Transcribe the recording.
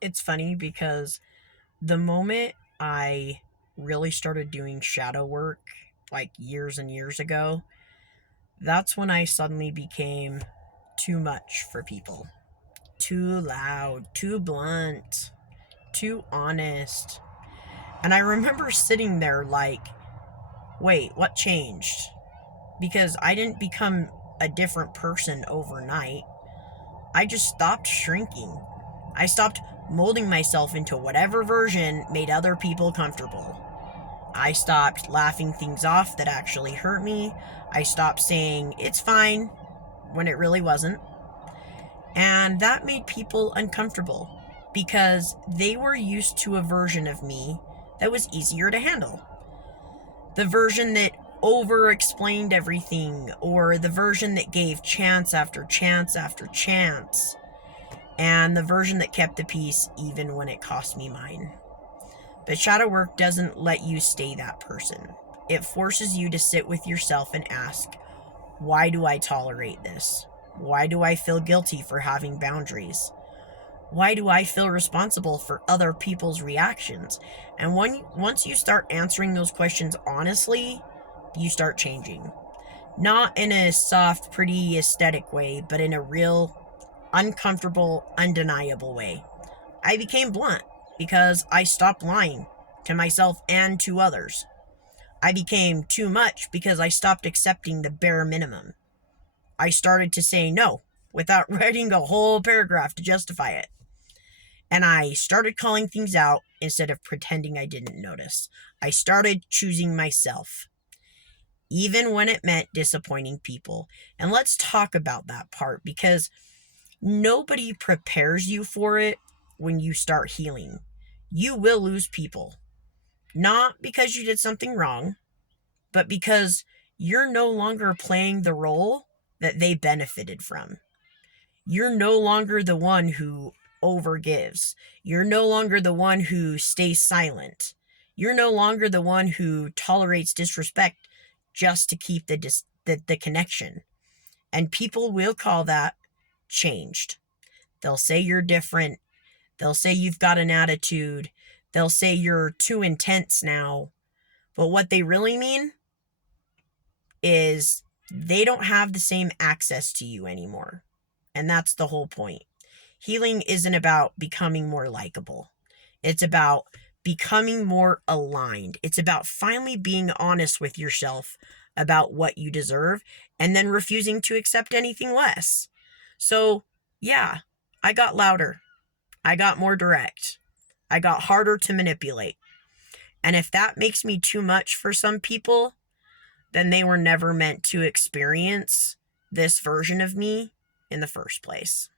It's funny because the moment I really started doing shadow work, like years and years ago, that's when I suddenly became too much for people. Too loud, too blunt, too honest. And I remember sitting there like, wait, what changed? Because I didn't become a different person overnight. I just stopped shrinking. I stopped molding myself into whatever version made other people comfortable. I stopped laughing things off that actually hurt me. I stopped saying, it's fine, when it really wasn't. And that made people uncomfortable because they were used to a version of me that was easier to handle. The version that over explained everything, or the version that gave chance after chance after chance, and the version that kept the peace even when it cost me mine. But shadow work doesn't let you stay that person. It forces you to sit with yourself and ask, why do I tolerate this? Why do I feel guilty for having boundaries? Why do I feel responsible for other people's reactions? And once you start answering those questions honestly, you start changing. Not in a soft, pretty, aesthetic way, but in a real, uncomfortable, undeniable way. I became blunt because I stopped lying to myself and to others. I became too much because I stopped accepting the bare minimum. I started to say no without writing a whole paragraph to justify it. And I started calling things out instead of pretending I didn't notice. I started choosing myself, even when it meant disappointing people. And let's talk about that part because nobody prepares you for it when you start healing. You will lose people, not because you did something wrong, but because you're no longer playing the role that they benefited from. You're no longer the one who overgives. You're no longer the one who stays silent. You're no longer the one who tolerates disrespect just to keep the connection. And people will call that changed. They'll say you're different. They'll say you've got an attitude. They'll say you're too intense now. But what they really mean is they don't have the same access to you anymore. And that's the whole point. Healing isn't about becoming more likable. It's about becoming more aligned. It's about finally being honest with yourself about what you deserve and then refusing to accept anything less. So, yeah, I got louder. I got more direct. I got harder to manipulate. And if that makes me too much for some people, then they were never meant to experience this version of me in the first place.